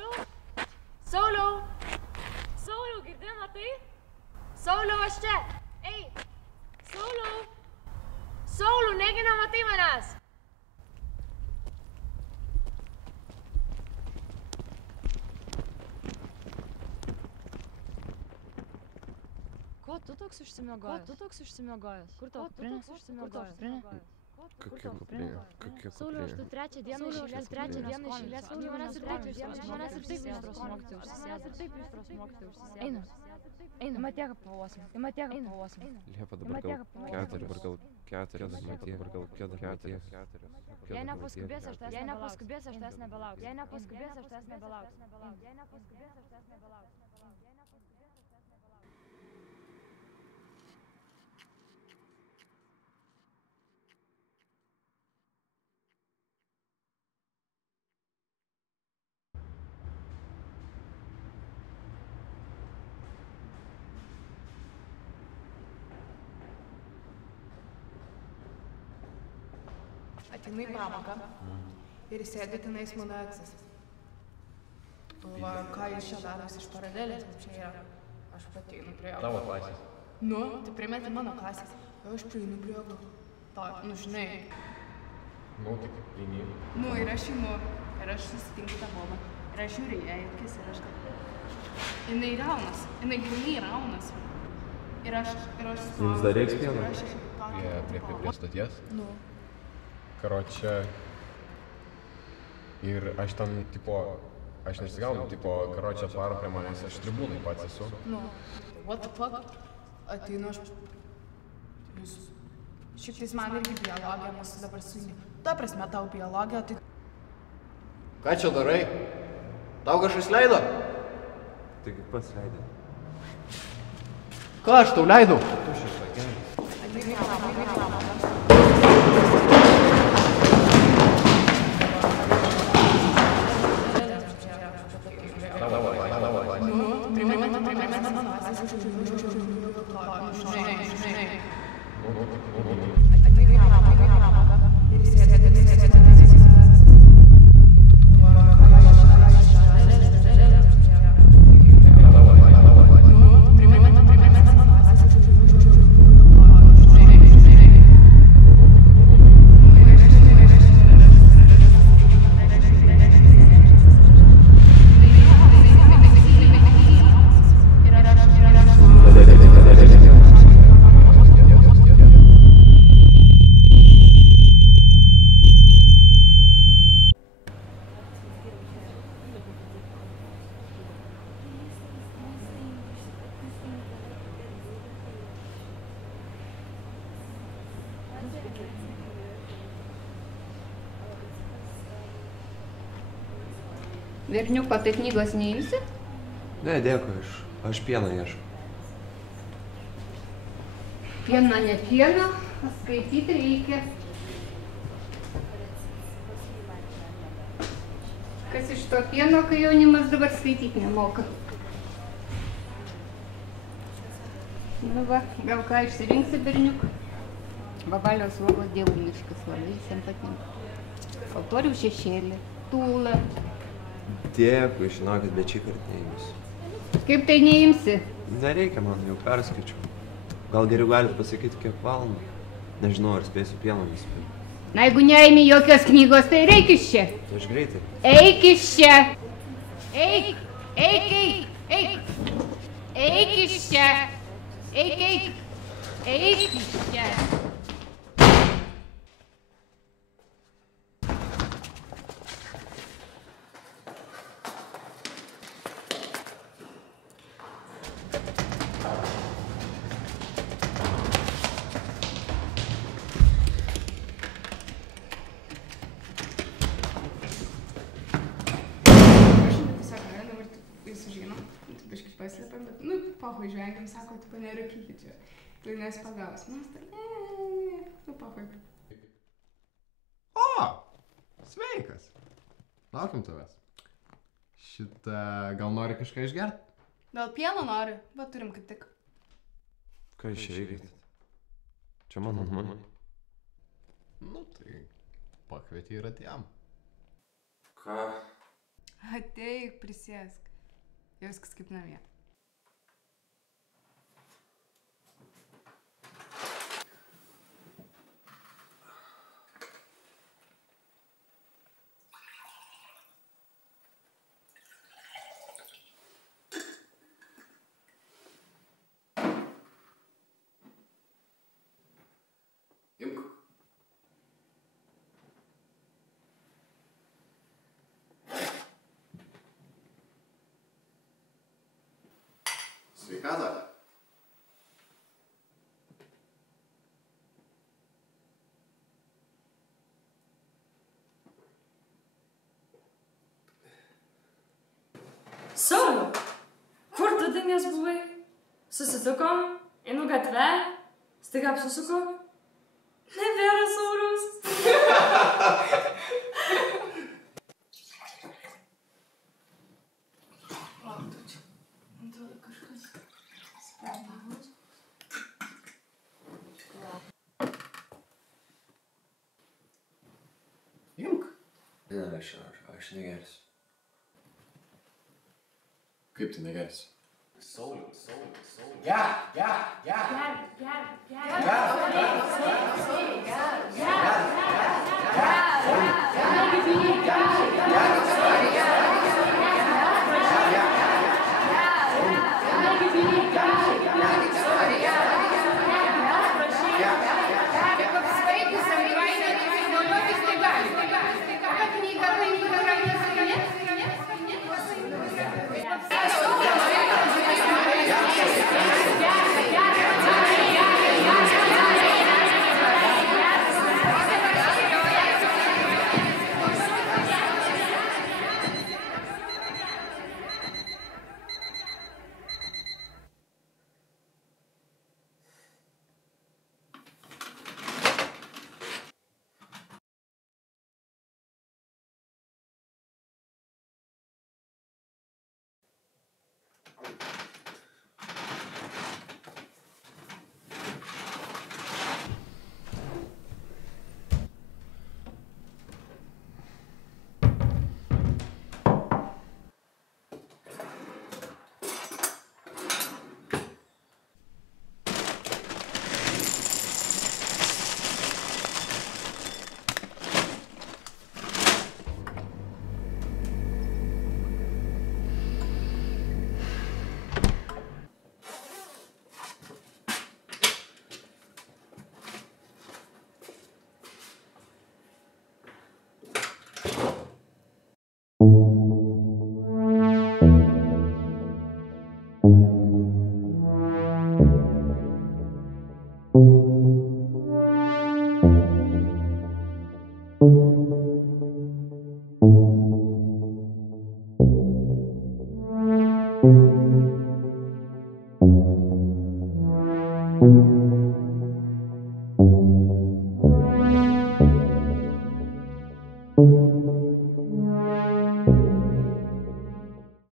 Sauliau? Sauliau? Sauliau, girdi, matai? Sauliau, aš čia. Ei. Sauliau. Sauliau, negi nematai manęs. Ko tu toks užsimiegojęs? Kur tau kuprinės užsimiegojęs? Kokia kuprinė? Sauliau, aš tu trečią dieną išėlės Sauliau, manęs ir taip jūs mokytojai užsisėda. Einam. Matėką pavosim. Liepa dabar gal 4, dabar gal 4. Jei nepaskubėsi, aš tavęs nebelauksiu. Ateina į pamoką ir sėdi tenais mano eksas. Galvoju, ką jis čia daros iš paralelės, kaip čia yra. Aš ateinu prie jo. Tavo klasės? Nu, tai primeti mano klasės. Aš prieinu prie jo. Nu, žinai. Nu, tai kaip prieini. Nu, ir aš imu, ir aš susitinku tą bobą. Ir aš žiūriu ją į akis ir aš kad... Jinai raunas. Ir aš stoju. Jums dar reiks pieno? Prie stoties? Nu. Karočią. Ir aš ten, tipo, aš nesigaunu, tipo, karočią atvaro prie manęs, aš tribūnai pats esu. Nu. What the fuck? Ateinu aš... Jūs... Šiaip tais man irgi biologija, mūsų dabar sujungi. Ta prasme, tau biologija, tai... Ką čia darai? Tau kažkas leido? Taigi pats leidai. Ką aš tau leidau? Tu šis pakelį. Berniuko, tai knygos neimsi? Ne, dėkui, aš pieną iešu. Pieno, ne pieno, skaityti reikia. Kas iš to pieno, kai jaunimas dabar skaityti nemoka? Nu va, gal ką išsirinksi, berniuk? Babaliaus uogos dievuliškas, labai visiems patinka. Altorių šešėlį, tūlą. Dėkui, žinokit, bet šį kartą neimsiu. Kaip tai neimsi? Nereikia man, jau perskaičiau. Gal geriau galit pasakyti, kiek valandų? Nežinau, ar spėsiu pieno nusipirkti. Na, jeigu neimi jokios knygos, tai reik iš čia. Tai aš greitai. Eik iš čia. Eik. Eik iš čia. Eik. Eik iš čia. Paslėpėm, bet, nu, pahoj žvengiam, sako, tu nerūkykit čia. Tai nespagaus. Mes tai, nu, pahoj. O! Sveikas! Laukiam tavęs. Šitą, gal nori kažką išgert? Gal pieno nori? Va, turim kaip tik. Ką išeikit? Čia mano mama. Nu, tai pakvietė ir atėjom. Ką? Ateik, prisėsk. Jau viskas kaip namie. Imk. Sveikatą. Sauliau, kur tu dingęs buvai? Susitikom, einu gatve, staiga apsisuku. Nebėra Sauliaus. Imk. Ne, aš negersiu. Kaip tu negersi? Thank you.